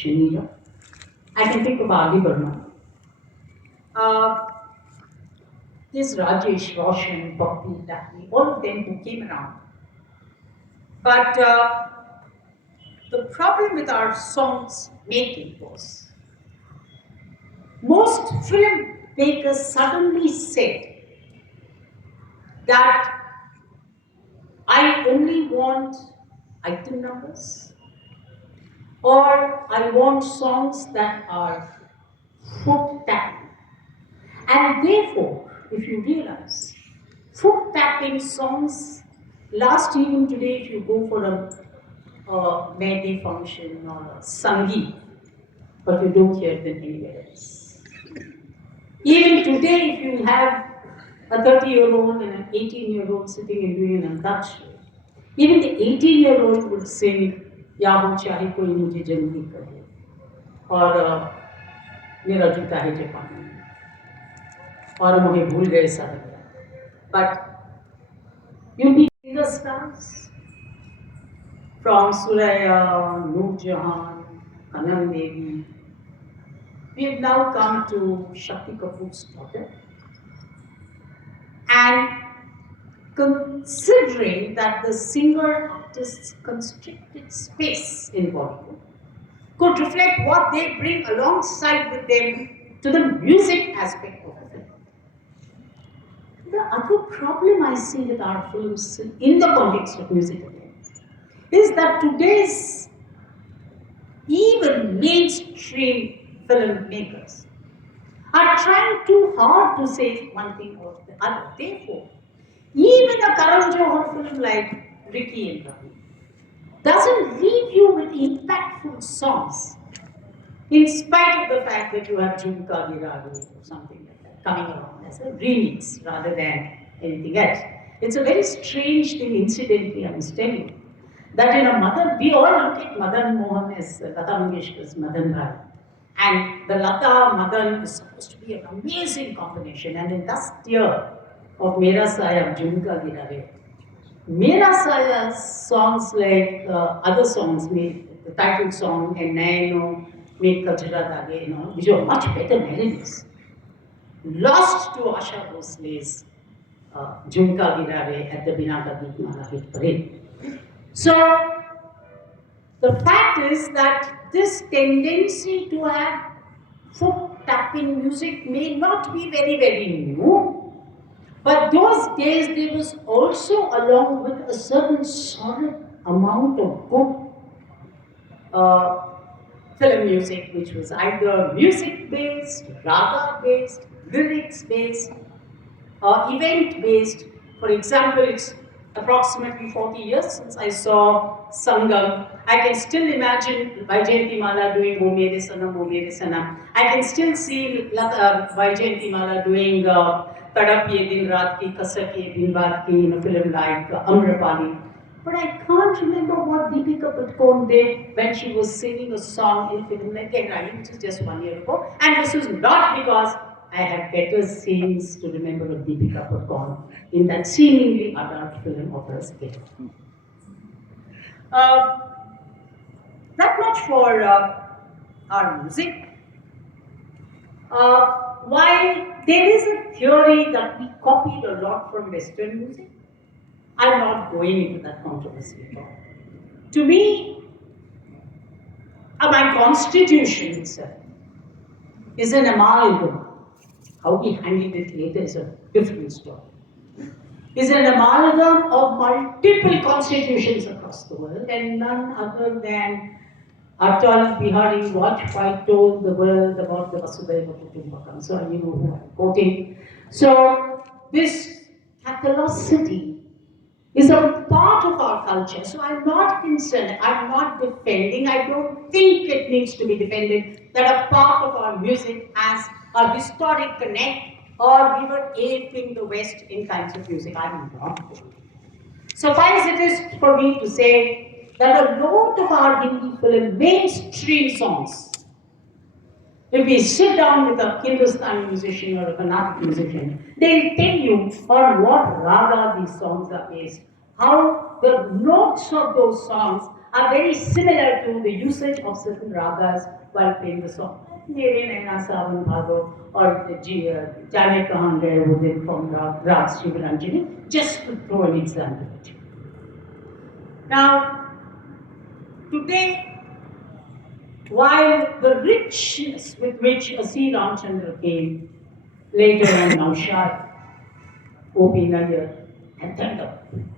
Chander. I can think of Ali Burma. There's Rajesh, Roshan, Poppy, Daphne, all of them who came around. But the problem with our songs making was most filmmakers suddenly said that I only want item numbers, or I want songs that are foot tapping. And therefore, if you realize, foot tapping songs last even today if you go for a Mehndi function or a Sangeet, but you don't hear them anywhere else. Even today, if you have a 30-year-old and an 18-year-old sitting and doing an Antakshari, even the 18-year-old would sing Ya Ho Chahe Koi Mujhe Jaldi Kahe or Mera Juta Hai Japani or Mohe Bhool Gaye Sare. But you need the stars from Suraya, Noor Jahan, Kanam Devi. We have now come to Shakti Kapoor's daughter. And considering that the singer-artist's constricted space in Bollywood could reflect what they bring alongside with them to the music aspect of the film. The other problem I see with our films in the context of music again is that today's even mainstream filmmakers are trying too hard to say one thing or the other. Therefore, even a Karan Johar film like Ricky and Ravi doesn't leave you with impactful songs, in spite of the fact that you have Jhumka Giragi or something like that coming along as a remix rather than anything else. It's a very strange thing, incidentally, I must tell you, that in a Madan, we all look at Madan Mohan as Lata Mangeshkar's Madan Bhai. And the Lata Madan is supposed to be an amazing combination. And in that year of Mera Saya, Jhumka Giragi, Mera Saya songs like other songs, the title song, and Naino, Make Kajra Dage, which are much better melodies, lost to Asha Bhosle's Jhumka Girare at the Binaka Geet Mala Hit Parade. So, the fact is that this tendency to have foot tapping music may not be very, very new, but those days there was also along with a certain solid amount of good film music, which was either music-based, raga-based, lyrics-based, or event-based. For example, it's approximately 40 years since I saw Sangam. I can still imagine Vaijayanti Mala doing Wo Mere Sanam, Wo Mere Sanam. I can still see Vaijayanti Mala doing Tadap Ye Din Raat Ki, Kasak Ye Din Baat Ki in a film like Amrapali. But I can't remember what Deepika Padukone did when she was singing a song in a film like Ravi, which is just 1 year ago. And this is not because I have better scenes to remember of Deepika Padukone in that seemingly adult film of her scale. That much for our music. While there is a theory that we copied a lot from Western music, I'm not going into that controversy at all. To me, my constitution itself is an amalgam. How we handled it later is a different story. Is an amalgam of multiple constitutions across the world, and none other than Atal Bihari Vajpayee told the world about the Vasudhaiva Kutumbakam. So you know who I'm quoting. So this Catholicity is a part of our culture. So I'm not concerned, I'm not defending, I don't think it needs to be defended that a part of our music has a historic connect or we were aping the West in kinds of music. I'm not. Suffice it is for me to say that a lot of our Hindi film mainstream songs, if we sit down with a Hindustani musician or a Carnatic musician, they'll tell you on what raga these songs are based, how the notes of those songs are very similar to the usage of certain ragas while playing the song. Mere Naina Savan Bhago or Jane Kahan Gaye Wo from Rag Shivaranjani, just to throw an example. Now, today, while the richness with which C. Ramchandra came, later on Naushad, O.P. Nayyar, and then the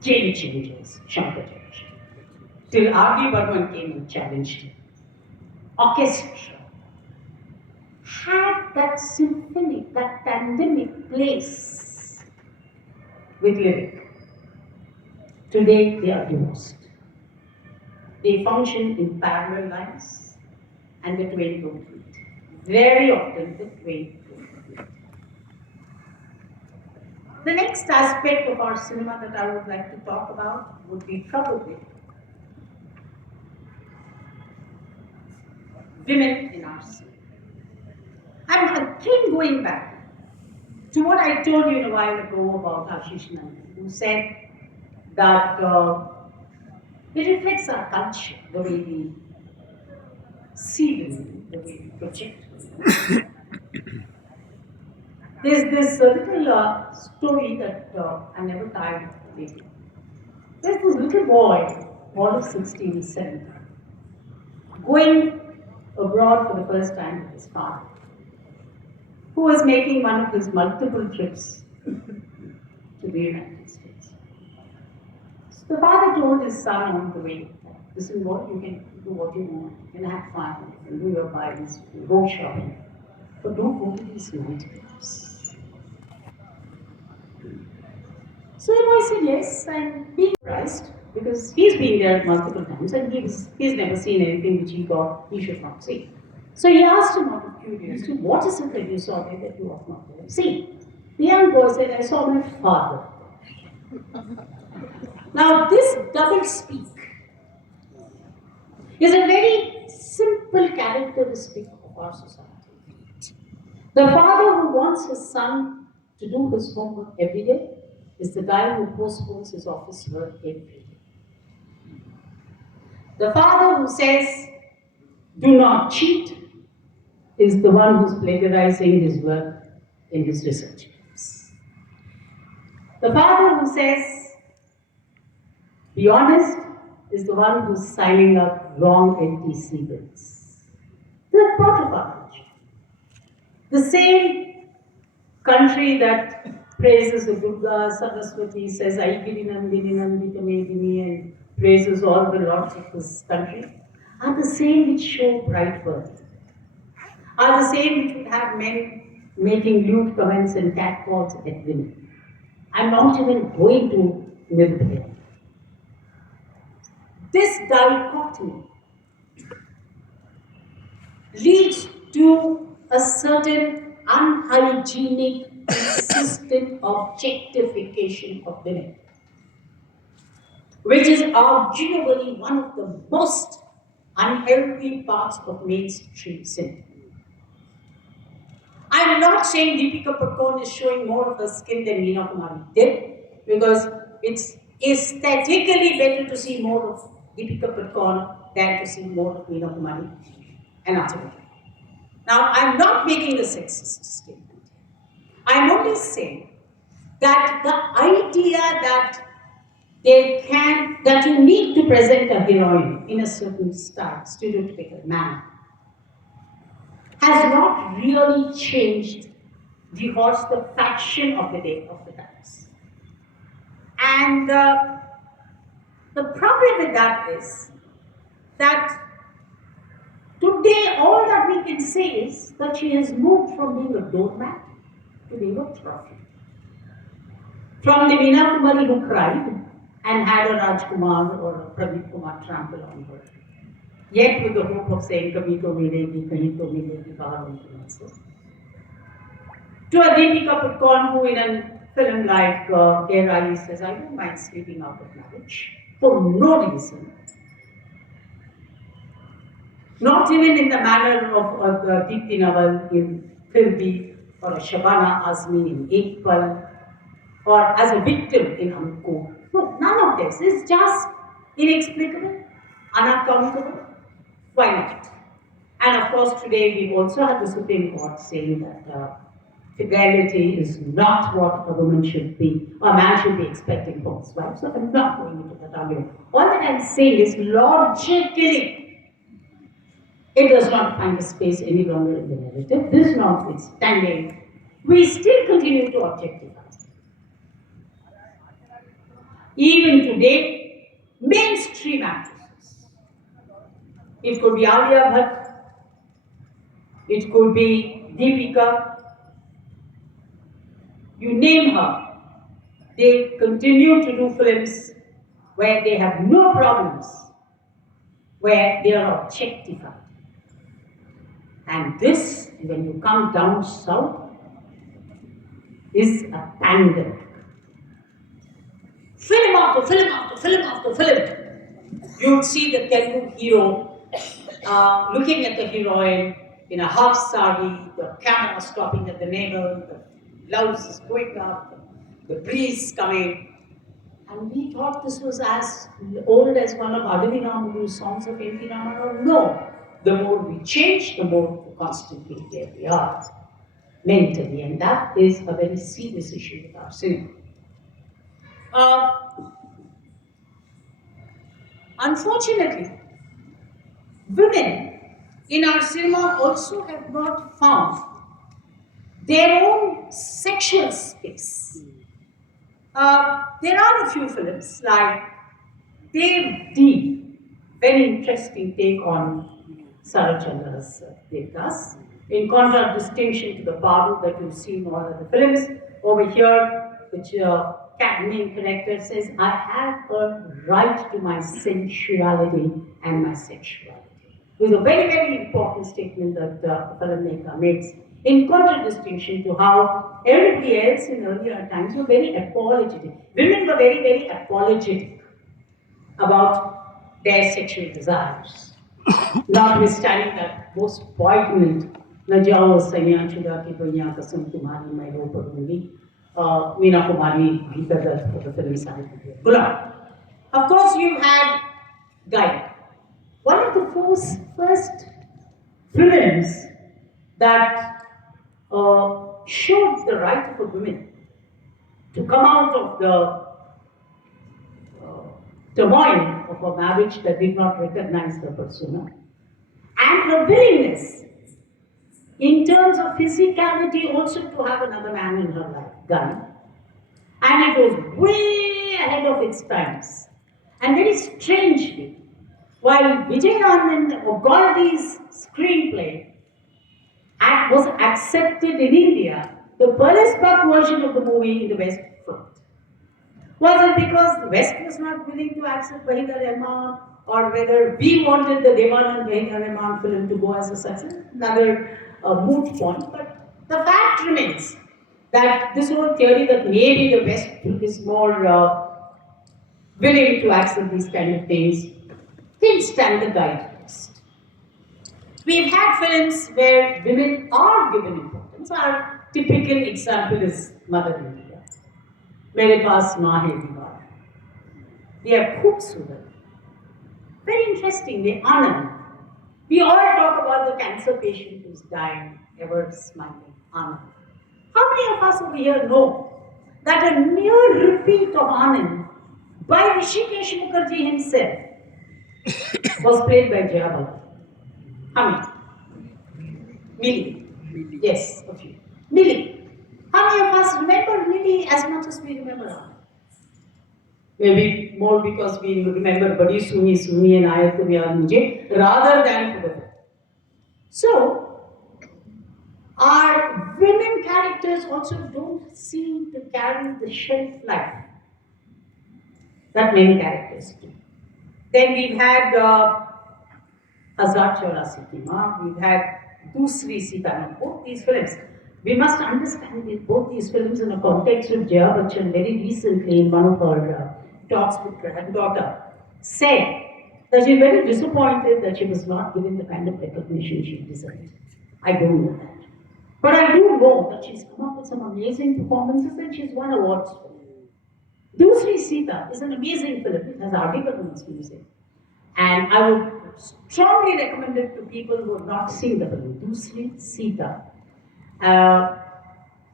game changers, Shankar Jayashree, till R.D. Burman came and challenged him. Orchestra had that symphonic, that pandemic place with lyric. Today they are divorced. They function in parallel lines and the twain don't meet. Very often the twain don't meet. The next aspect of our cinema that I would like to talk about would be probably women in our cinema. I'm again going back to what I told you a while ago about Ashish Nandan, who said that it reflects our culture, the way we see women, the way we project women. There's this little story that I never tired of reading. There's this little boy, all of 16, 17, going abroad for the first time with his father, who was making one of his multiple trips to the United States. So the father told his son on the way, listen, boy, you can do what you want, you can have fun, you can do your buys, you can go shopping, but don't go to these night clubs. So the boy said yes, and being surprised, because he's been there multiple times and he's never seen anything which he thought he should not see. So he asked him out of curiosity, what is it that you saw there that you ought not to have seen? The young boy said, I saw my father. Now this double speak is a very simple characteristic of our society. The father who wants his son to do his homework every day is the guy who postpones his office work every day. The father who says, do not cheat, is the one who's plagiarizing his work in his research groups. The father who says, be honest, is the one who's signing up wrong NTC bills. They're part of our culture. The same country that praises the Durga, Saraswati, says Aigiri Nandini Nandita Medini, and praises all the lords of this country, are the same which show bright birth, are the same which would have men making lewd comments and catcalls at women. I'm not even going to live there. This dichotomy leads to a certain unhygienic, consistent objectification of women, which is arguably one of the most unhealthy parts of mainstream cinema. I'm not saying Deepika Padukone is showing more of her skin than Meena Kumari did, because it's aesthetically better to see more of Deepika Padukone than to see more of Meena Kumari and atVidyarnyaSchool. Now, I'm not making a sexist statement. I'm only saying that the idea that you need to present a heroine in a certain style, stereotypical manner, has not really changed the fashion of the day, of the times. And the problem with that is that today all that we can say is that she has moved from being a doormat to being a trophy. From the Meena Kumari who cried and had a Rajkumar or a Pradeep Kumar trample on her, yet with the hope of saying, Kabhi to milegi, kahin to milegi, bahar unki se. To a Deepika Padukone who in a film like Rai says, I don't mind sleeping out of marriage for no reason. Not even in the manner of Deepti Nawal in Lectureby or a Shabana Azmi in Ekpal or as a victim in Ankur. No, none of this. It's just inexplicable. unaccountable? Why not? And of course, today we've also had the Supreme Court saying that fidelity is not what a woman should be, or a man should be expecting from his wife. So I'm not going into that argument. All that I'm saying is logically, it does not find a space any longer in the narrative. This notwithstanding, we still continue to objectify. Even today, mainstream actresses. It could be Alia Bhatt, it could be Deepika, you name her. They continue to do films where they have no problems, where they are objectified. And this, when you come down south, is a pandemic. Film after film after film after film, you would see the Telugu hero looking at the heroine in a half sari, the camera stopping at the navel, the blouse is going up, the breeze coming. And we thought this was as old as one of atVidyarnyaSchool's songs of N.T. Ramarao. No. The more we change, the more constantly there we are, mentally. And that is a very serious issue with our cinema. Unfortunately, women in our cinema also have not found their own sexual space. There are a few films like Dev D, very interesting take on Chander's Devdas, in contradistinction to the Babu that you've seen in all other films. Over here, which main character says, I have a right to my sensuality and my sexuality. It was a very, very important statement that the filmmaker makes, in contradistinction to how everybody else in earlier times were very apologetic. Women were very, very apologetic about their sexual desires. Notwithstanding that most poignant, न जाओ सैया चुरा की दुनिया कसम तुम्हारी मैं रो पड़ूंगी, मीना कुमारी भीतर for the film Gulam. Of course, you had Guy. One of the first films that showed the right of a woman to come out of the turmoil of a marriage that did not recognize her persona, and her willingness in terms of physicality also to have another man in her life, Guy. And it was way ahead of its times. And very strangely, while Vijay Anand or Gandhi's screenplay was accepted in India, the Burlesque version of the movie in the West flopped. Was it because the West was not willing to accept Waheeda Rehman, or whether we wanted the Devanand Waheeda Rehman film to go as a success? Another moot point. But the fact remains that this whole theory that maybe the West is more willing to accept these kind of things didn't stand the guide test. We've had films where women are given importance. Our typical example is Mother India. Mere paas maa hai diwar. We have Khoobsurat. Very interestingly, Anand. We all talk about the cancer patient who's dying, ever smiling, Anand. How many of us over here know that a near repeat of Anand by Rishikesh Mukherjee himself was played by Jaya Bhatt? How many? Millie. Yes, a few. Millie. How many of us remember Millie as much as we remember Anand? Maybe more because we remember Badi Suni Suni and Ayat Tumyar Mujhe rather than for the film. So, our women characters also don't seem to carry the shelf life that many characters do. Then we've had Azad Chaurasi Ki Maan, we've had Dusri Sita, both these films. We must understand that both these films in a context with Jaya Bachchan very recently in one of her talks with her granddaughter said that she's very disappointed that she was not given the kind of recognition she deserved. I don't know that. But I do know that she's come up with some amazing performances and she's won awards for it. Dusri Sita is an amazing film. It has Adi Barman's music. And I would strongly recommend it to people who have not seen the film. Do see Sita.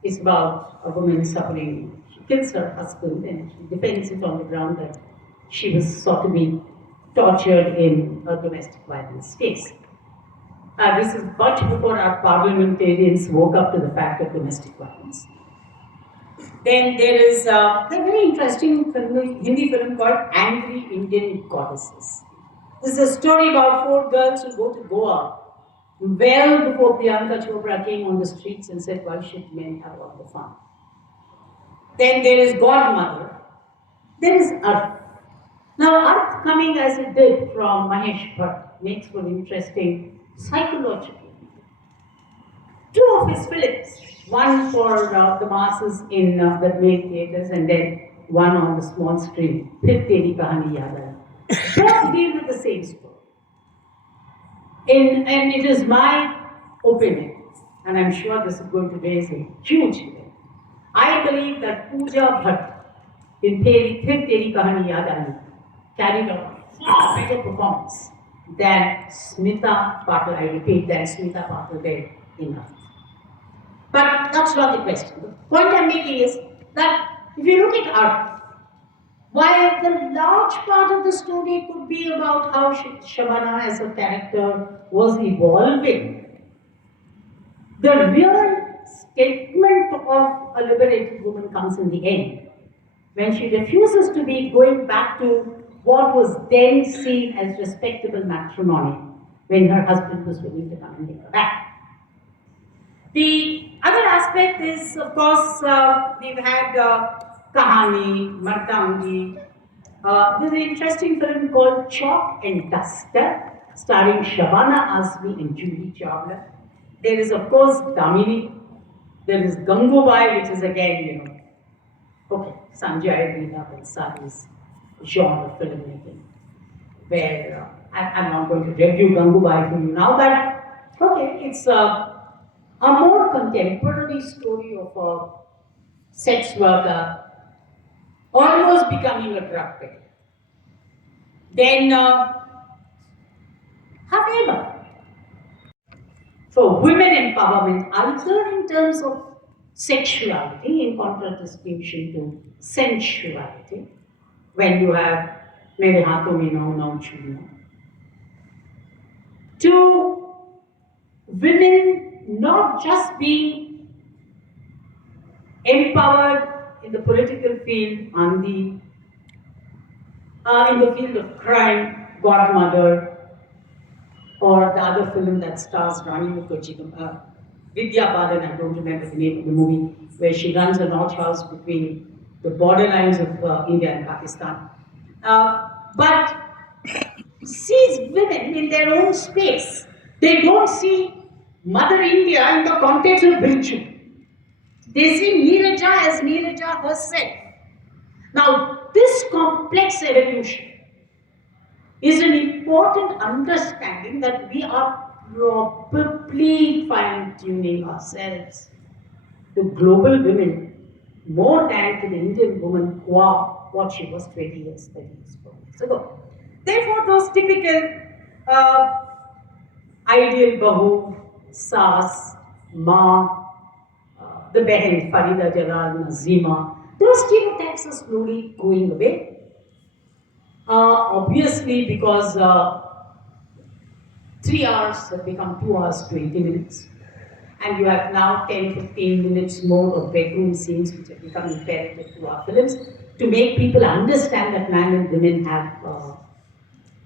It's about a woman suffering. She kills her husband and she defends it on the ground that she was sought to be tortured in a domestic violence case. This is much before our parliamentarians woke up to the fact of domestic violence. Then there is a very interesting film, Hindi film called Angry Indian Goddesses. This is a story about 4 girls who go to Goa well before Priyanka Chopra came on the streets and said, why should men have all the fun? Then there is Godmother. There is Earth. Now, Earth coming as it did from Mahesh Bhatt makes for interesting psychological. 2 of his films, one for the masses in the main theatres and then one on the small screen, Phir Teri Kahani Yaad Aayi. Both deal with the same story. And it is my opinion, and I'm sure this is going to raise a huge debate. I believe that Pooja Bhatt in Phir Teri Kahani Yaad Aayi carried out a far better performance than Smita Patil, I repeat, than Smita Patil did in Earth. But that's not the question. The point I'm making is that if you look at Earth, while the large part of the story could be about how Shabana as a character was evolving, the real statement of a liberated woman comes in the end, when she refuses to be going back to what was then seen as respectable matrimony, when her husband was willing to come and take her back. The other aspect is, of course, we've had Kahani, Mardangi. There's an interesting film called Chalk and Duster, starring Shabana Azmi and Julie Chawla. There is, of course, Damini. There is Gangubai, which is again, okay, Sanjay Leela Bansali's genre of filmmaking, where I'm not going to review Gangubai for you now, but okay, it's a more contemporary story of a sex worker almost becoming a drug peddler. Then, however, for women empowerment, either in terms of sexuality in contradistinction to sensuality, when you have Mere Haathon Mein Naw Chudna, to women not just being empowered in the political field and in the field of crime, Godmother, or the other film that stars Rani Mukherjee, Vidya Balan, I don't remember the name of the movie, where she runs an outhouse between the borderlines of India and Pakistan. But sees women in their own space. They don't see Mother India in the context of virtue. They see Neeraja as Neeraja herself. Now, this complex evolution is an important understanding that we are probably fine-tuning ourselves to global women more than to the Indian woman what she was 20 years, 30 years, 40 years ago. Therefore, those typical ideal Bahu, Saas, Ma, the Behen, Farida Jalal, Nazima, those stereotypes are slowly going away. Obviously, because 3 hours have become 2 hours 20 minutes. And you have now 10-15 minutes more of bedroom scenes which have become imperative to our films to make people understand that man and women have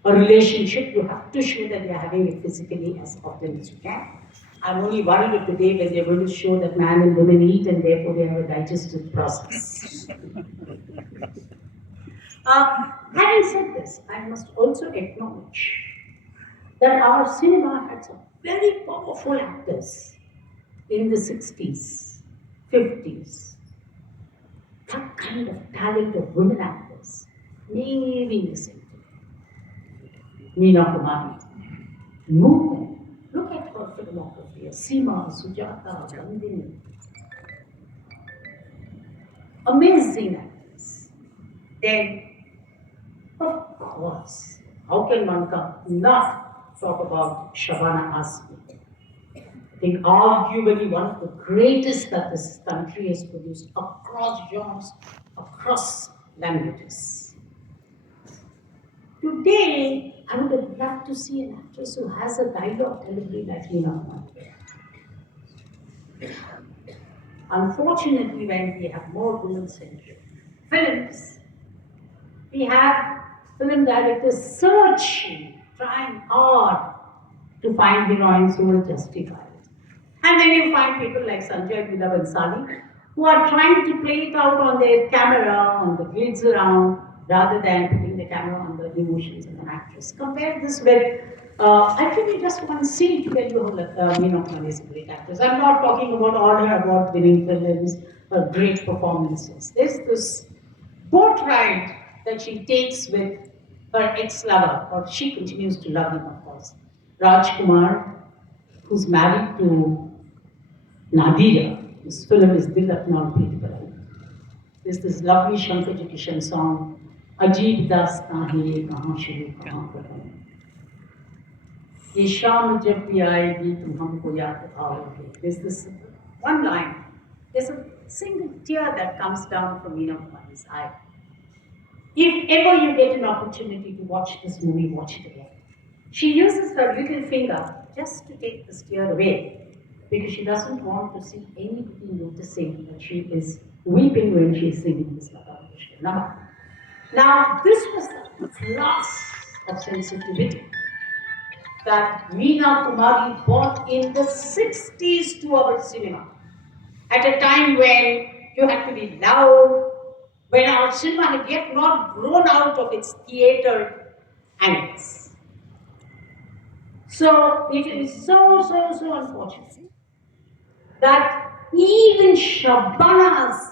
a relationship. You have to show that they are having it physically as often as you can. I'm only worried of today when they're going to show that man and women eat and therefore they have a digestive process. Having said this, I must also acknowledge that our cinema had some very powerful actors in the 60s, 50s. That kind of talent of women actors may be missing today. Meena Kumari, Moon, look at her filmography, Seema, Sujata, Gandhini. Amazing actors. Then, of course, how can one not talk about Shabana Azmi? I think arguably one of the greatest that this country has produced across genres, across languages. Today, I would have loved to see an actress who has a dialogue delivery like Meena Kumari. Unfortunately, when we have more women-centric films, we have film directors searching, trying hard to find heroines who will justify it. And then you find people like Sanjay Leela Bhansali who are trying to play it out on their camera, on the grids around, rather than putting the camera on the emotions of an actress. Compare this with, I'll give you just one scene to tell you how Meena Kumari is a great actress. I'm not talking about all her award-winning films or great performances. There's this boat ride that she takes with her ex-lover, or she continues to love him, of course, Rajkumar, who's married to Nadira. This film is Dil Apna Preet Karai. There's this lovely Shankar Ji Kishan song, Ajeeb Dastaan hai ye kahan shuru kahan khatam. Ye shaam jab bhi aayegi tum humko yaad aaoge. There's this one line, there's a single tear that comes down from Meena Kumari's eye. If ever you get an opportunity to watch this movie, watch it again. She uses her little finger just to take this tear away, because she doesn't want to see anybody noticing that she is weeping when she is singing this Lata Krishna number. Now, this was the class of sensitivity that Meena Kumari brought in the 60s to our cinema, at a time when you had to be loud, when our cinema had yet not grown out of its theatre annex. So it is so unfortunate that even Shabanas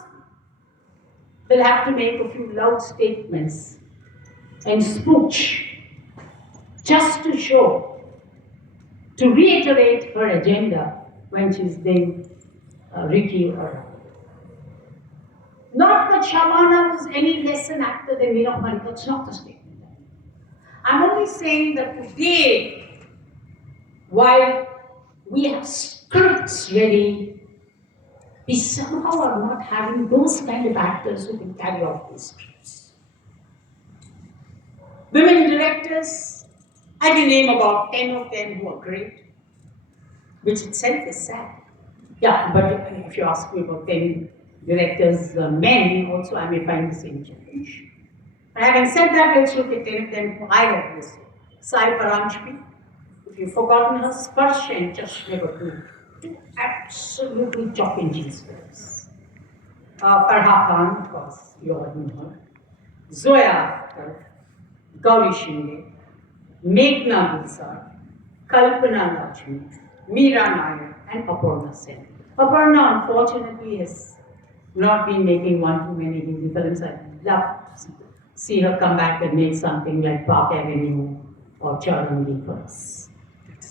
will have to make a few loud statements and spooch just to show, to reiterate her agenda when she's being Ricky or Ravi. Not that Shabana was any less an actor than Meena Kumari, that's not the statement. I'm only saying that today, while we have scripts ready, we somehow are not having those kind of actors who can carry out these scripts. Women directors, I can name about 10 of them who are great, which itself is sad. Yeah, but if you ask me about 10 directors, men also, I may find the same challenge. But having said that, let's look at 10 of them who I have listed. Sai Paranjpi, if you've forgotten her, Sparsh and Just Never two absolutely chopping cheese films. Farha Khan, of course, you all know her. Zoya Akhtar, Gauri Shinde, Meghna Gulzar, Kalpana Lajmi, Meera Nair, and Aparna Sen. Aparna, unfortunately, has not been making one too many Hindi films. I'd love to see her come back and make something like Park Avenue or Charandi for us.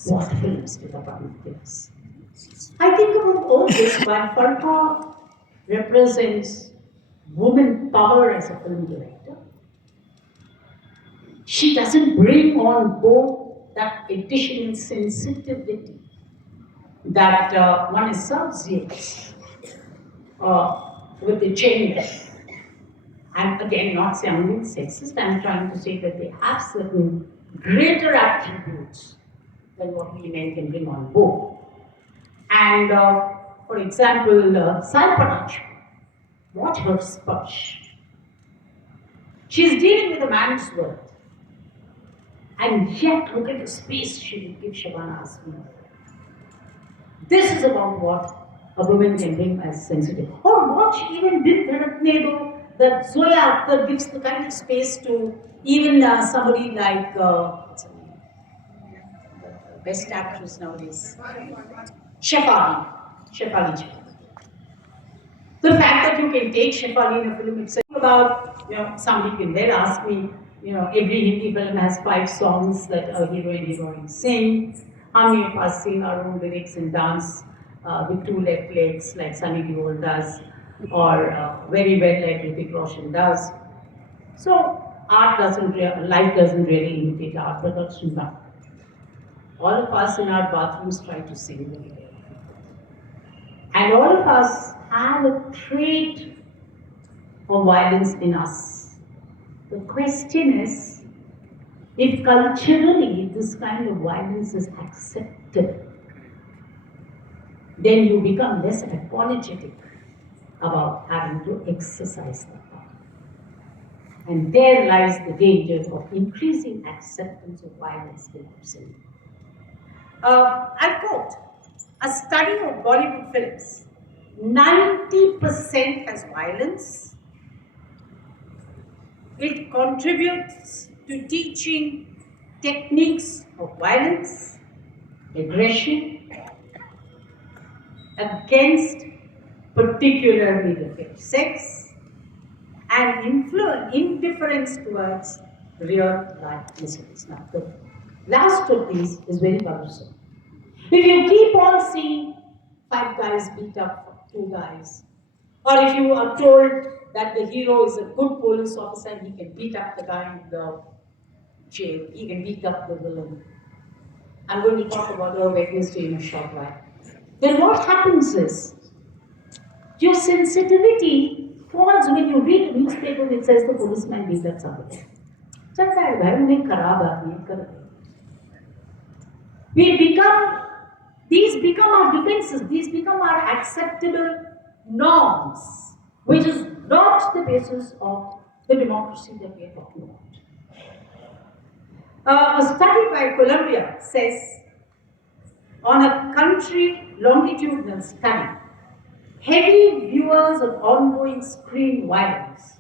What films did Aparna give us? I think about all this while Farha represents woman power as a film director. She doesn't bring on board that additional sensitivity that one associates with the gender. I'm again not sounding sexist, I'm trying to say that they have certain greater attributes than what we men can bring on board. And for example, Sai Paranjpi, watch her Sparsh. She's dealing with a man's world. And yet, look at the space she will give Shabana Azmi. This is about what a woman can bring as sensitive. Or watch even Dil Dhadakne Do, that Zoya Akhtar gives the kind of space to even somebody like, what's her name? The best actress nowadays. Shefali. The fact that you can take Shefali in a film, it's about, somebody can then ask me, every Hindi film has 5 songs that a heroine sing. How many of us sing our own lyrics and dance with 2 left legs like Sunny Deol does, or very well like Hrithik Roshan does? So life doesn't really imitate art, but that's not. All of us in our bathrooms try to sing very well. And all of us have a trait of violence in us. The question is, if culturally this kind of violence is accepted, then you become less apologetic about having to exercise that power. And there lies the danger of increasing acceptance of violence without sin. I quote, a study of Bollywood films, 90% has violence. It contributes to teaching techniques of violence, aggression, against particularly the sex, and indifference towards real life incidents. Now, the last of these is very bothersome. If you keep on seeing 5 guys beat up 2 guys, or if you are told that the hero is a good police officer and he can beat up the guy in the jail, he can beat up the villain. I'm going to talk about our Wednesday in a short while. Then what happens is, your sensitivity falls when you read a newspaper that says the policeman beat up somebody. These become our defenses, these become our acceptable norms, which is not the basis of the democracy that we are talking about. A study by Columbia says, on a country longitudinal study, heavy viewers of ongoing screen violence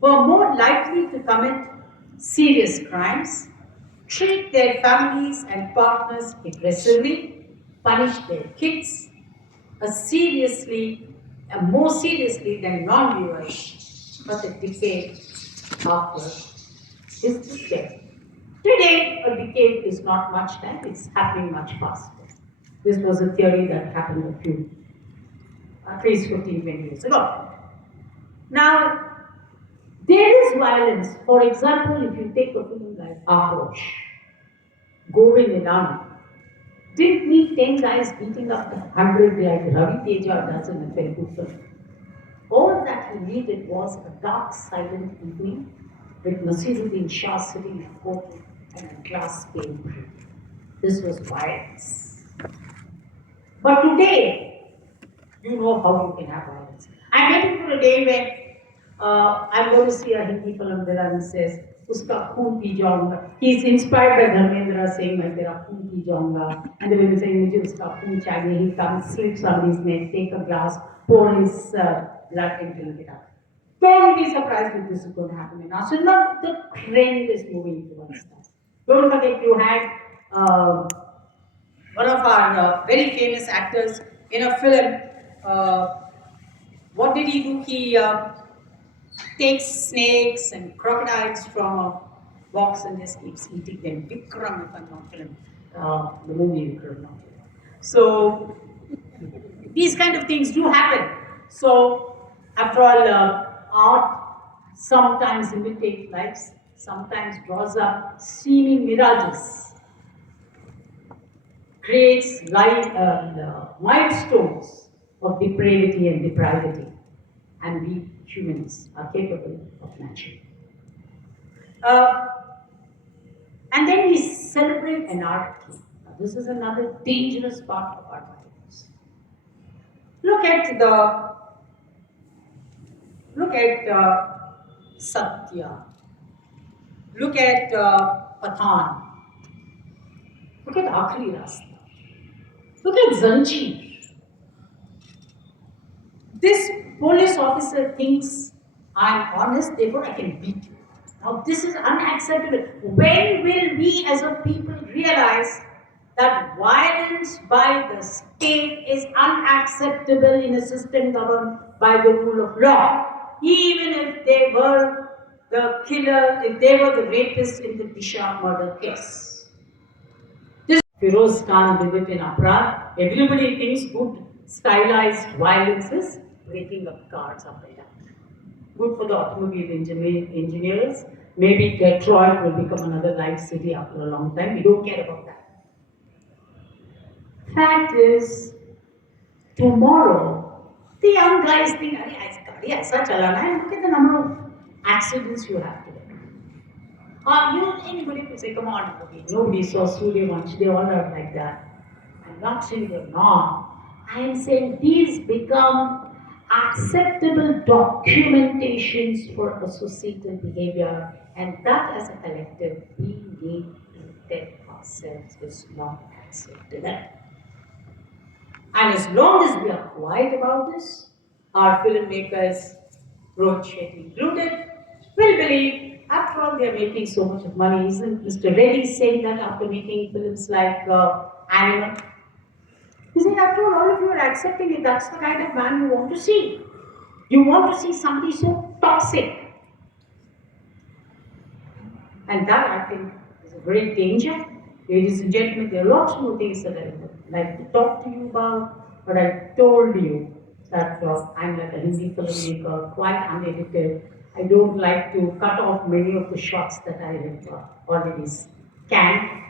were more likely to commit serious crimes, treat their families and partners aggressively, punish their kids more seriously than non-viewers, but a decade after is decade. Today, a decade is not much time, it's happening much faster. This was a theory that happened at least 15, 20 years ago. Now, there is violence. For example, if you take a film like Akrosh, Govind Nidani, didn't need 10 guys beating up 100 like Ravi Teja does in a Telugu film. All that he needed was a dark, silent evening with Nasiruddin Shah sitting in court and a glass pane print. This was violence. But today, you know how you can have violence. I'm waiting for a day when I'm going to see a Hindi film where he says, Uska khoon pee jaunga. He's inspired by Dharmendra saying, "Main tera khoon pee jaunga." And then when he's saying, "Mujhe uska khoon chahiye," he comes, slips on his neck, take a glass, pour his blood and drink it up. Don't be surprised if this is going to happen in us. So now the trend is moving towards that. Don't forget, you had one of our very famous actors in a film. What did he do? He takes snakes and crocodiles from a box and just keeps eating them. Vikram, if I'm not film, the movie Vikram. So these kind of things do happen. So after all, art sometimes imitates lives, sometimes draws up seeming mirages, creates milestones of depravity and depravity, and we humans are capable of matching. And then we celebrate anarchy. Now, this is another dangerous part of our lives. Look at Satya. Look at Pathan. Look at Aakhri Rasta. Look at Zanjeer. This police officer thinks I'm honest, therefore I can beat you. Now this is unacceptable. When will we as a people realize that violence by the state is unacceptable in a system governed by the rule of law? Even if they were the killer, if they were the rapist in the Disha murder case. This Firoz Khan did it in April. Everybody thinks good stylized violence is breaking up cars up and down. Good for the automobile engineers, Maybe Detroit will become another live city after a long time. We don't care about that. Fact is, tomorrow, the young guys think, aisa chalana hai, look at the number of accidents you have today. Anybody could say, come on, okay, nobody saw Surya once, they all are like that. I'm not saying they're not. I am saying these become acceptable documentations for associated behavior, and that as a collective, we need to tell ourselves is not acceptable. And as long as we are quiet about this, our filmmakers, Rohit Shetty included, will believe, after all, they are making so much of money. Isn't Mr. Reddy saying that after making films like Animal? He said, after all of you are accepting it, that's the kind of man you want to see. You want to see somebody so toxic. And that, I think, is a great danger. Ladies and gentlemen, there are lots more things that I would like to talk to you about, but I told you that I'm like a Hindi filmmaker, quite unedited. I don't like to cut off many of the shots that I have already scanned.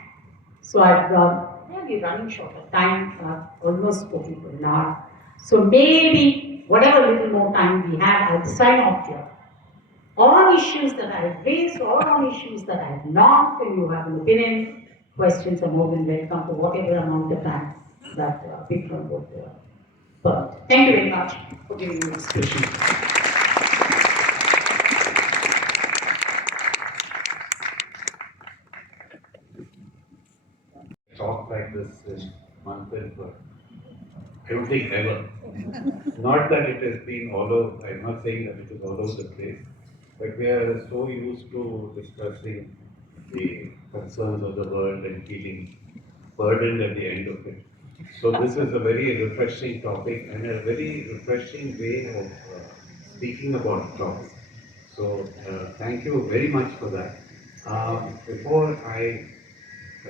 So I've really running short of time, almost spoken for an hour. So maybe whatever little more time we have, I'll sign off here. On issues that I have raised or on issues that I have not, and you have an opinion, questions are more than welcome for whatever amount of time that Vikram would but thank you very much for giving me this patience. Talk like this in MANTHAN for, I don't think ever. Not that it has been all over, I'm not saying that it is all over the place, but we are so used to discussing the concerns of the world and feeling burdened at the end of it. So this is a very refreshing topic and a very refreshing way of speaking about topics. So thank you very much for that. Before I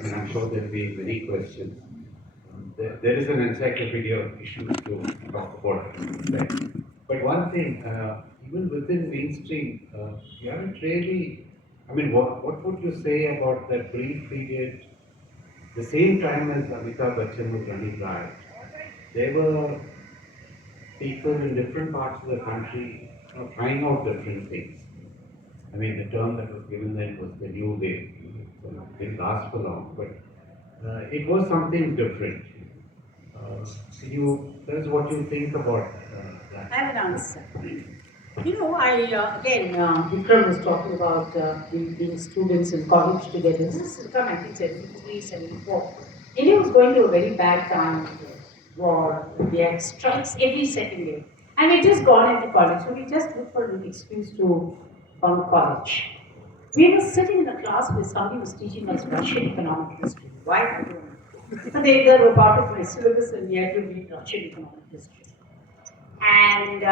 mean, I'm sure there will be many questions. There is an encyclopedia of issues to talk about. Right? But one thing, even within mainstream, you haven't really, I mean, what would you say about that brief period, the same time as Amitabh Bachchan was running riot? There were people in different parts of the country trying out different things. I mean, the term that was given then was the new wave. It didn't last for long, but it was something different. Can you tell us what you think about that? I have an answer. You know, Vikram was talking about being students in college together. This is from 1973, 74. India was going through a very bad time. War, the air strikes every second day. And we just gone into college, so we just looked for an excuse to go to college. We were sitting in a class where somebody was teaching us Russian economic history. Why? I don't know. So they were part of my syllabus and we had to read Russian economic history. And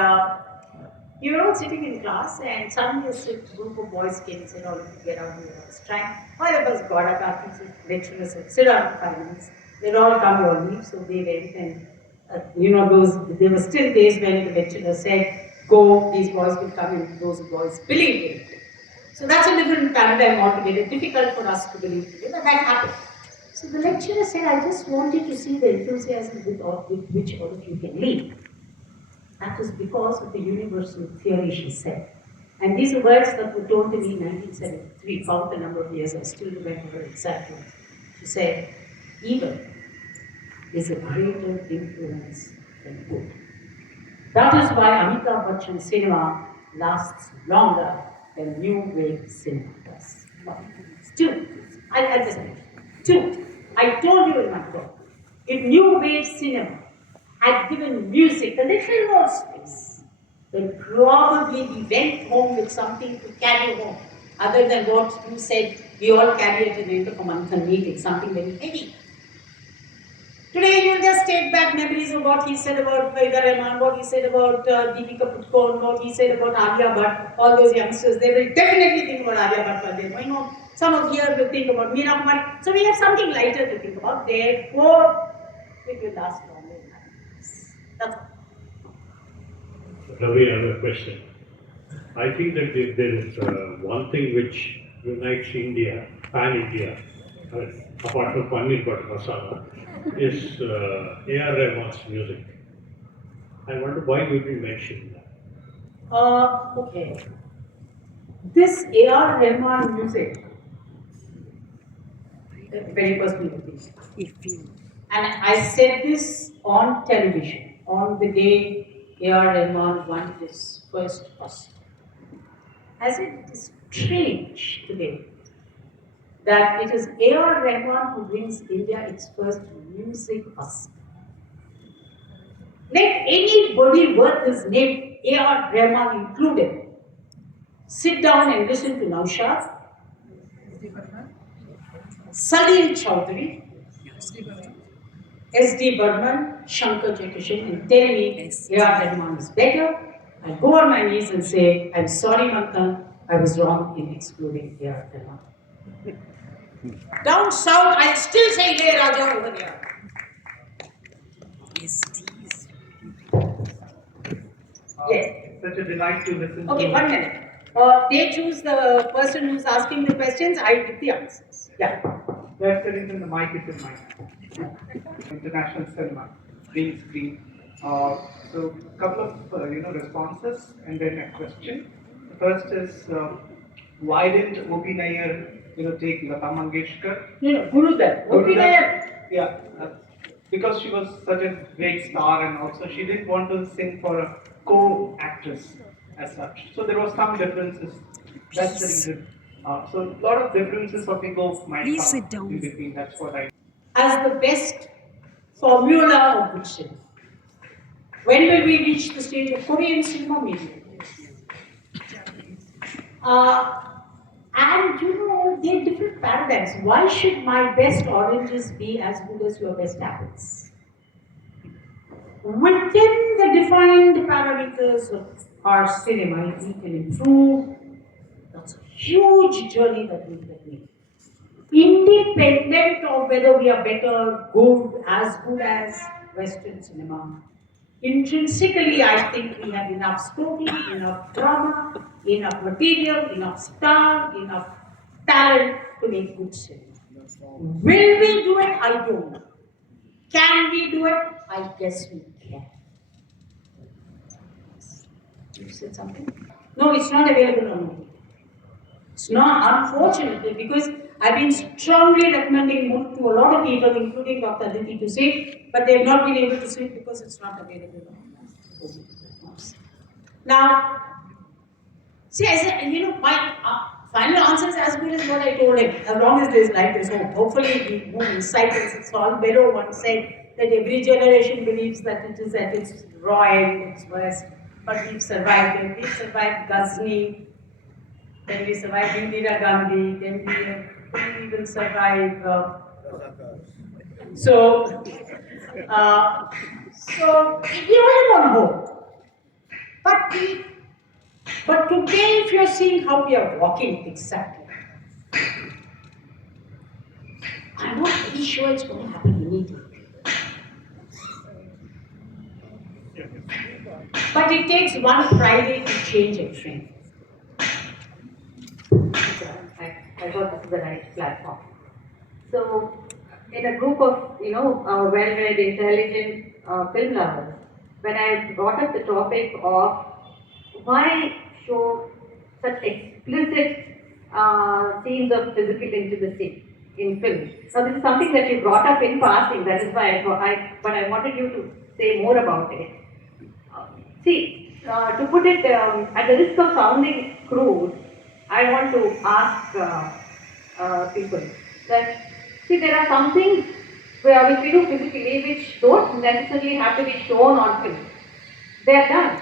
we were all sitting in class and suddenly a group of boys came and said, oh, get out of here, let's try. All of us got up after the lecturer said, sit down for 5 minutes. They'd all come or leave, so they went and, there were still days when the lecturer said, go, these boys will come and those boys believed it. So that's a different paradigm altogether, difficult for us to believe today, but that happened. So the lecturer said, I just wanted to see the enthusiasm with which all of you can lead. That was because of the universal theory, she said. And these are words that were told to me in 1973, count the number of years, I still remember her exact words. She said, evil is a greater influence than good. That is why Amitabh Bachchan cinema lasts longer than new wave cinema does. Two, I'll just finish. Two, I told you in my talk, if new wave cinema had given music a little more space, then probably we went home with something to carry home, other than what you said, we all carry at the end of a MANTHAN meeting, something very heavy. Today you'll just take back memories of what he said about Vaida Rahman, what he said about Deepika Padukone, what he said about Alia Bhatt, all those youngsters. They will definitely think about Alia Bhatt while they're going home. Some of here will think about Meena Kumari. So we have something lighter to think about. Therefore, it will last longer. That's all. Ravi, I have a question. I think that if there is one thing which unites India, pan-India, apart from Paneer Butter Masala, is A.R. Rahman's music. I wonder why you didn't mention that. Okay. This A.R. Rahman music, very personal piece. And I said this on television on the day A.R. Rahman won his first Oscar. I said it is strange today that it is A.R. Rahman who brings India its first music Oscar. Let anybody worth his name, A.R. Rahman included, sit down and listen to Naushad, Salil Chaudhary, S.D. Burman, Shankar Jaikishan, and tell me A.R. Rahman is better. I go on my knees and say, I'm sorry, Manthan, I was wrong in excluding A.R. Rahman. Down south, I still say Raja over there. Yes. It's such a delight to listen Okay, to. 1 minute. They choose the person who's asking the questions, I give the answers. Yeah. That's the reason the mic is in my hand. International cinema, green screen. So a couple of responses and then a question. The first is why didn't O.P. Nair take Lata Mangeshkar? No, Gurudev. O.P. Nair. Yeah, because she was such a great star and also she didn't want to sing for a co-actress as such. So there was some differences. That's the reason. So a lot of differences of ego might come in between. That's what I. As the best formula of good cinema. When will we reach the stage of Korean cinema? Maybe. And there are different paradigms. Why should my best oranges be as good as your best apples? Within the defined parameters of our cinema, we can improve. That's a huge journey that we can make. Independent of whether we are better, as good as Western cinema. Intrinsically, I think we have enough story, enough drama, enough material, enough star, enough talent to make good cinema. Will we do it? I don't know. Can we do it? I guess we can. You said something? No, it's not available on movie. It's not, unfortunately, because I've been strongly recommending it to a lot of people, including Dr. Aditi, to see it, but they've not been able to see it because it's not available on platforms. Now, see, I said, my final answer is as good as what I told him. As long as there's life, there's hope. Hopefully, we move in cycles. It's all Bellow once said that every generation believes that it is at its raw end, its worst, but we've survived it. We've survived Ghazni, then we survived Indira Gandhi, then we will survive. So we all want hope. But today, if you're seeing how we are walking exactly, I'm not very sure it's going to happen immediately. But it takes one Friday to change a trend. I thought this is the right platform. So, in a group of well-read, intelligent film lovers, when I brought up the topic of why show such explicit scenes of physical intimacy in film. Now, this is something that you brought up in passing. That is why but I wanted you to say more about it. To put it at the risk of sounding crude, I want to ask people that, there are some things which we do physically which don't necessarily have to be shown on film. They are done.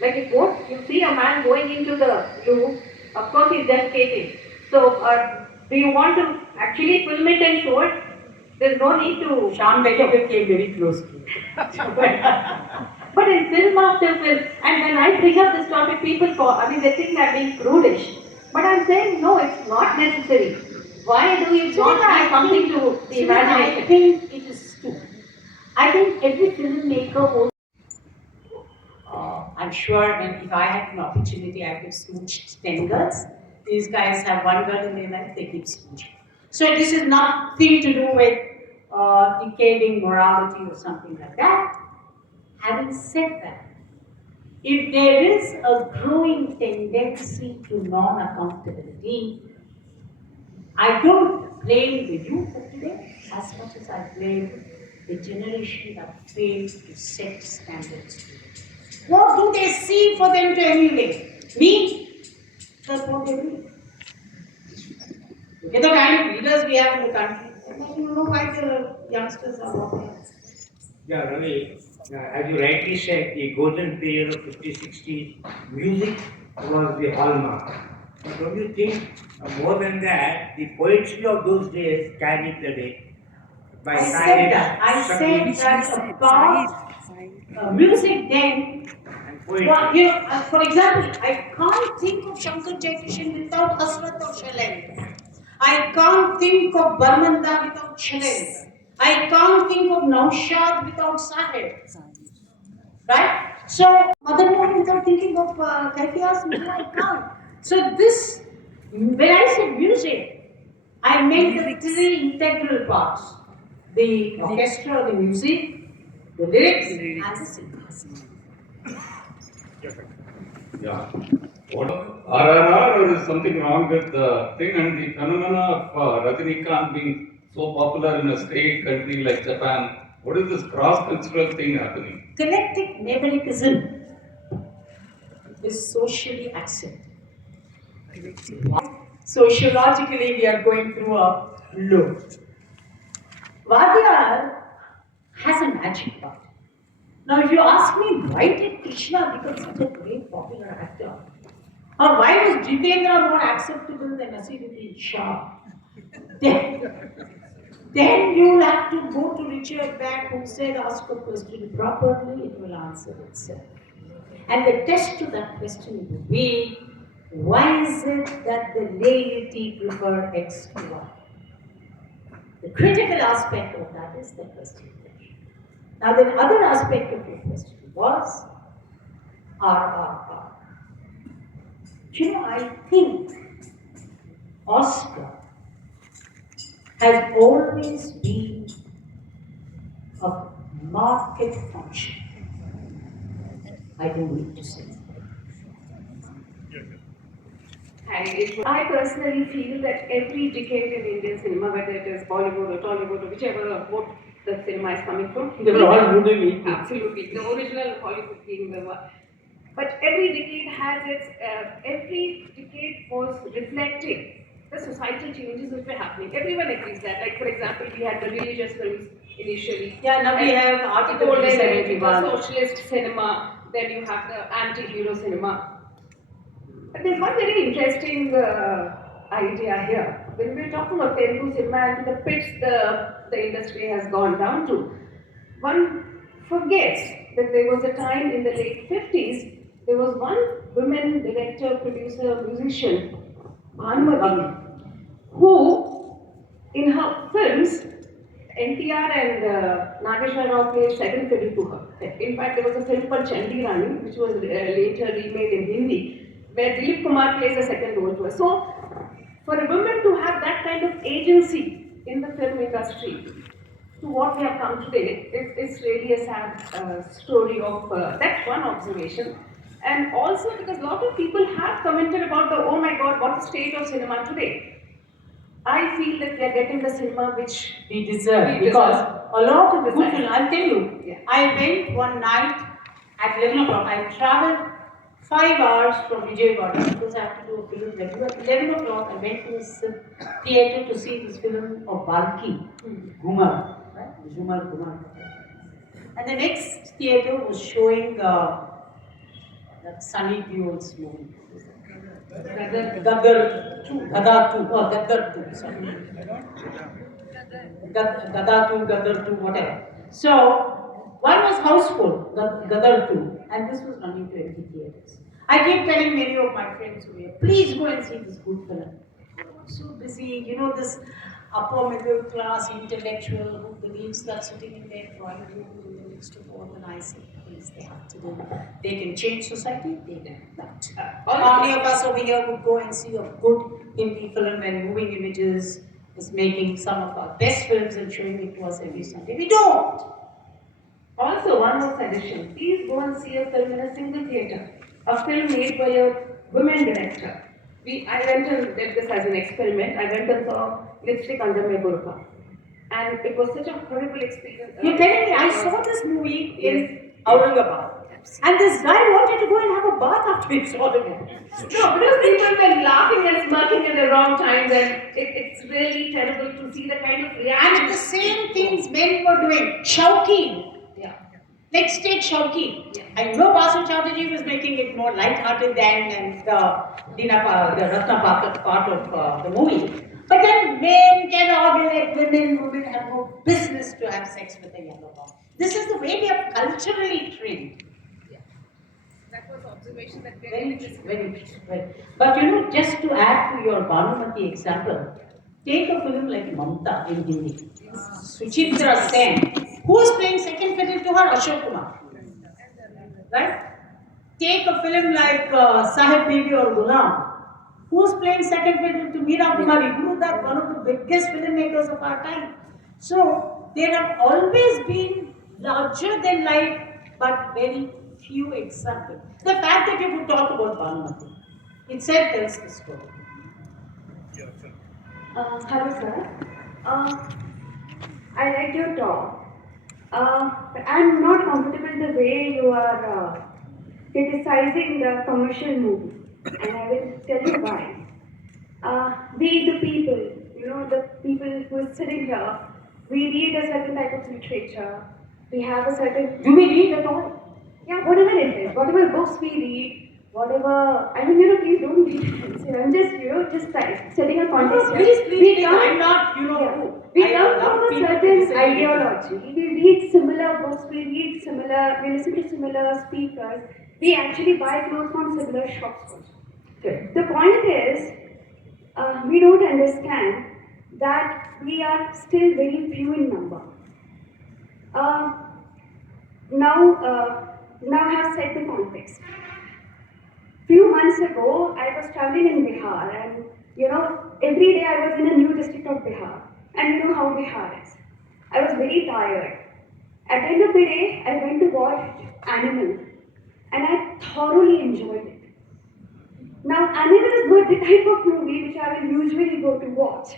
Like if you see a man going into the loo, of course he's defecating. So, do you want to actually film it and show it? There's no need to. Chander came very close to it. But in film after film, and when I bring up this topic, people they think I'm being prudish. But I'm saying, no, it's not necessary. Why do you not have something to the imagination? I think it is true. I think every filmmaker I'm sure if I had an opportunity, I could smooch 10 girls. These guys have one girl in their life, they keep smooching. So this is nothing to do with decaying morality or something like that. Having said that, if there is a growing tendency to non-accountability, I don't blame the youth of today as much as I blame the generation that failed to set standards. What do they see for them to emulate? Me? That's what they do. Look at the kind of leaders we have in the country. And I don't know why the youngsters are walking. Yeah, Ravi, as you rightly said, the golden period of 50s, 60s, music was the hallmark. But don't you think, more than that, the poetry of those days carried the day? By I said that about music then. And poetry. Well, for example, I can't think of Shankar Jaikishan without Hasrat or Shalend. I can't think of Barmanda without Shalend. I can't think of Naushad without Sahib. Right? So, Mother Mohan without thinking of Kaifiyas, I can't. So this, when I said music, I meant the three integral parts. The orchestra, the music, the lyrics, and the singers. Yeah. What RRR, or is something wrong with the thing, and the phenomena of Rajinikanth being so popular in a state country like Japan? What is this cross-cultural thing happening? Collective Neighborhoodism is socially accepted. Sociologically, we are going through a low. Vadiyar has a magic part. Now, if you ask me, why did Krishna become such a great popular actor? Or why was Jitendra more acceptable than Nasiruddin Shah? Then you'll have to go to Richard Beck, who said, ask a question properly, it will answer itself. And the test to that question would be, why is it that the laity prefer X to Y? The critical aspect of that is the question. Now, the other aspect of your question was RRR. I think Oscar has always been a market function. I don't need to say that. I personally feel that every decade in Indian cinema, whether it is Bollywood or Tollywood or whichever what the cinema is coming from, they were all moving. Absolutely, the original Hollywood being the one. But every decade has its, every decade was reflecting the societal changes which were happening. Everyone agrees that. Like, for example, we had the religious films initially. Yeah, now we have Article 71. The socialist cinema, then you have the anti-hero cinema. But there's one very interesting idea here. When we're talking of Telugu cinema and the pits the industry has gone down to, one forgets that there was a time in the late 50s, there was one woman director, producer, musician, Bhanumati, who, in her films, NTR and Nageshwar Rao played second fiddle to her. In fact, there was a film called Chandirani, which was later remade in Hindi, where Dilip Kumar plays a second role to her. So, for a woman to have that kind of agency in the film industry, to what we have come today, it's really a sad story of, that's one observation. And also because a lot of people have commented about the, oh my God, what the state of cinema today. I feel that we are getting the cinema which we deserve. Because a lot of the good film, I'll tell you, I went one night at 11 o'clock. I traveled 5 hours from Vijayawada because I have to do a film. At 11 o'clock, I went to this theatre to see this film of Balki, Gumar, right? Gumar. And the next theatre was showing that Sunny Deol's movie. Gadar 2, sorry. Gadar 2, whatever. So, one was houseful, Gadar 2, and this was running to empty theatres. I keep telling many of my friends who are, please go and see this good film. I'm so busy, this upper middle class intellectual who believes that sitting in their drawing room in the midst of organizing things they have to do. They can change society, they can not. How many of us over here would go and see a good Hindi film and moving images is making some of our best films and showing it to us every Sunday? We don't. Also, one more suggestion. Please go and see a film in a single theatre. A film made by a women director. I went and did this as an experiment. I went and saw Lipstick Under My Burqa. And it was such a horrible experience. You're telling me I saw this movie in Aurangabad. And this guy wanted to go and have a bath after he saw the movie. No, because people were laughing and smirking at the wrong times, and it's really terrible to see the kind of reaction. And the same things men were doing. Shauki. Yeah. Let's take Shauki. Yeah. I know Basu Chowdhury was making it more light-hearted than the Ratna part of the movie. But then men can organize women have no business to have sex with a yellow bomb. This is the way we are culturally trained. Yeah. That was observation that we Very true, very true. But you know, just to add to your Bhanumati example, take a film like Mamta in Hindi. Suchitra Sen. Who is playing second fiddle to her? Ashok Kumar. Right? Take a film like Sahib Bibi or Ghulam. Who's playing second fiddle to Meera Kumari? Guru Dutt, one of the biggest filmmakers of our time. So there have always been larger than life, but very few examples. The fact that you could talk about Bhanumati itself tells the story. Hello, sir. I like your talk. But I'm not comfortable the way you are criticizing the commercial movie, and I will tell you why. We, the people, the people who are sitting here, we read a certain type of literature. We have a certain. Do we read at all? Yeah, whatever it is, whatever books we read, whatever. I mean, please don't read it. I'm just setting a context here. Please, I'm not, who. We come from a certain ideology. We read similar books, we listen to similar speakers. We actually buy clothes from similar shops also. Okay. The point is, we don't understand that we are still very few in number. Now I have set the context. Few months ago, I was traveling in Bihar, and every day I was in a new district of Bihar. And you know how Bihar is. I was very tired. At the end of the day, I went to watch Animal, and I thoroughly enjoyed it. Now, Animal is not the type of movie which I will usually go to watch.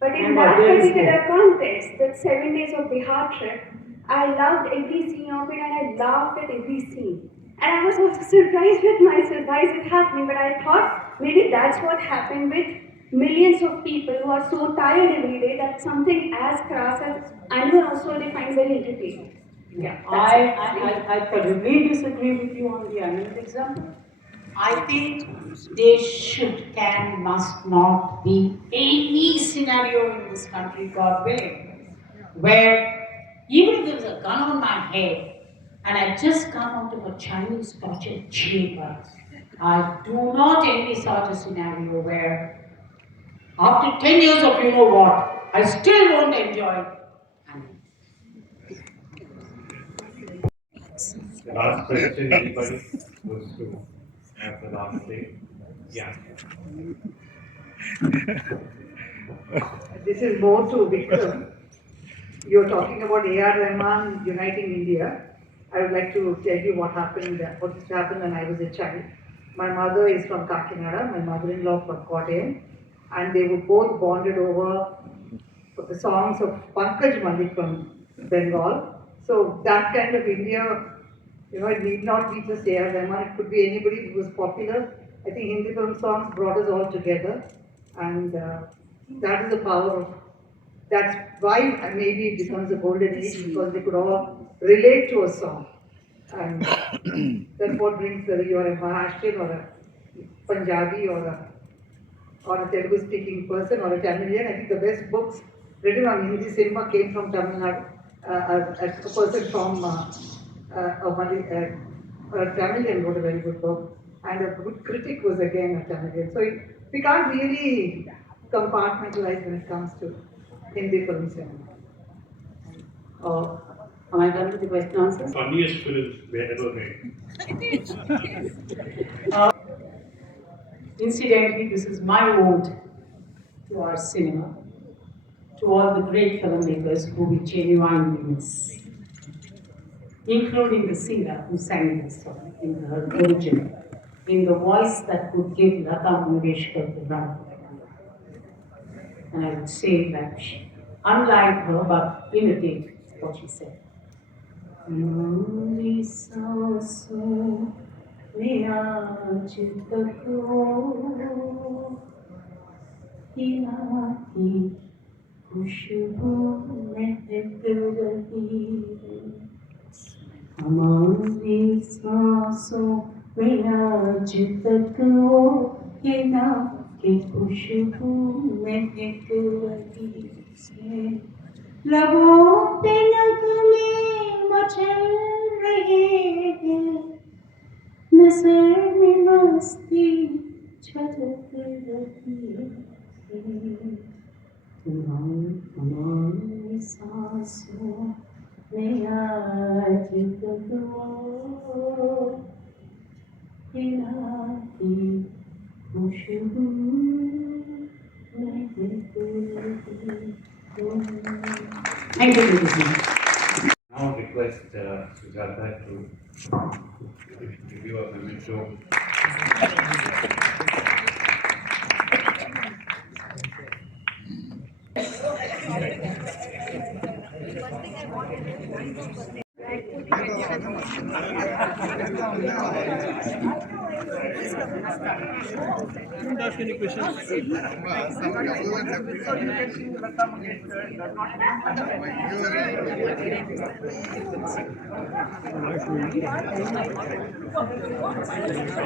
But in that particular context, that 7 days of Bihar trip, I loved every scene of it, and I laughed at every scene. And I was also surprised with myself, why is it happening? But I thought maybe that's what happened with millions of people who are so tired every day that something as crass as Animal also they find very entertaining. Yeah, I probably disagree with you on the Animal example. I think there must not be any scenario in this country, God willing, where even if there's a gun on my head and I just come out of a Chinese torture chamber, I do not envy such a scenario where after 10 years of you know what, I still won't enjoy Animal. The last question, anybody wants to have the last say? Yeah. This is more to Vikram. You're talking about A.R. Rahman uniting India. I would like to tell you what used to happen when I was a child. My mother is from Kakinada, my mother-in-law from Kottayam, and they were both bonded over the songs of Pankaj Malik from Bengal. So that kind of India, it need not be just A.R. Rahman, it could be anybody who was popular. I think Hindi film songs brought us all together, and that is the power of, that's why maybe it becomes a golden age, because they could all relate to a song. And that's what brings, whether you are a Maharashtrian or a Punjabi or a Telugu speaking person or a Tamilian. I think the best books written on Hindi cinema came from Tamil Nadu. A person from a Tamilian wrote a very good book, and a good critic was again a Tamilian. So we can't really compartmentalize when it comes to Hindi film cinema. Am I done with the question answers? Funniest films ever made. Incidentally, this is my ode to our cinema, to all the great filmmakers who we genuinely miss, including the singer who sang this song in her original, in the voice that could give Lata Mangeshkar the run. And I would say that, unlike her, but imitate what she said. मेरी सांसों में आज तक वो हिला की खुशबू महक रही है हमारी सांसों में आज तक वो हिला की खुशबू महक रही है लबों पे नगमे मचल रहे हैं नजर में मस्ती छलक रही है हमारी सांसों में आज तक वो हिला की खुशबू महक रही है Thank you, ladies and gentlemen. Now request Sujata to give you a memento. Ask any questions. Lata Mangeshkar does not